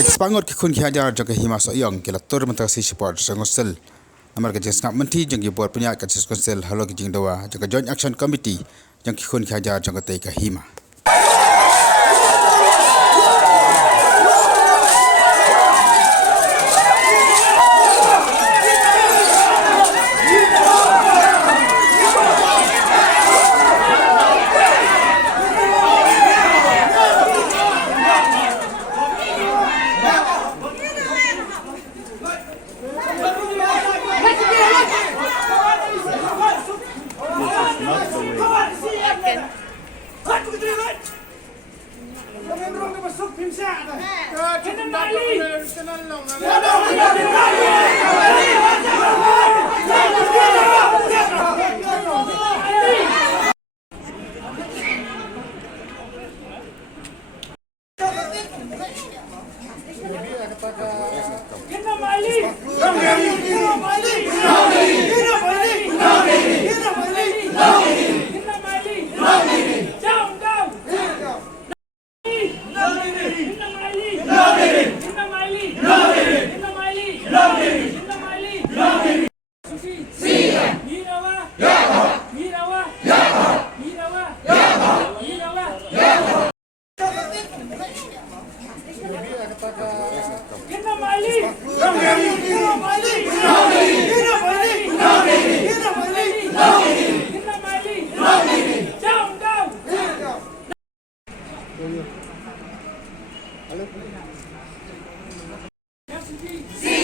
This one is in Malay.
Expangot ki khun khia jar jaga hima so yong kila tur mata si support sangosel amar ka jesna manthi jangi bor punya ka sel halo ki jing dawa jaga joint action committee jang ki khun khia jar jaga te ka hima See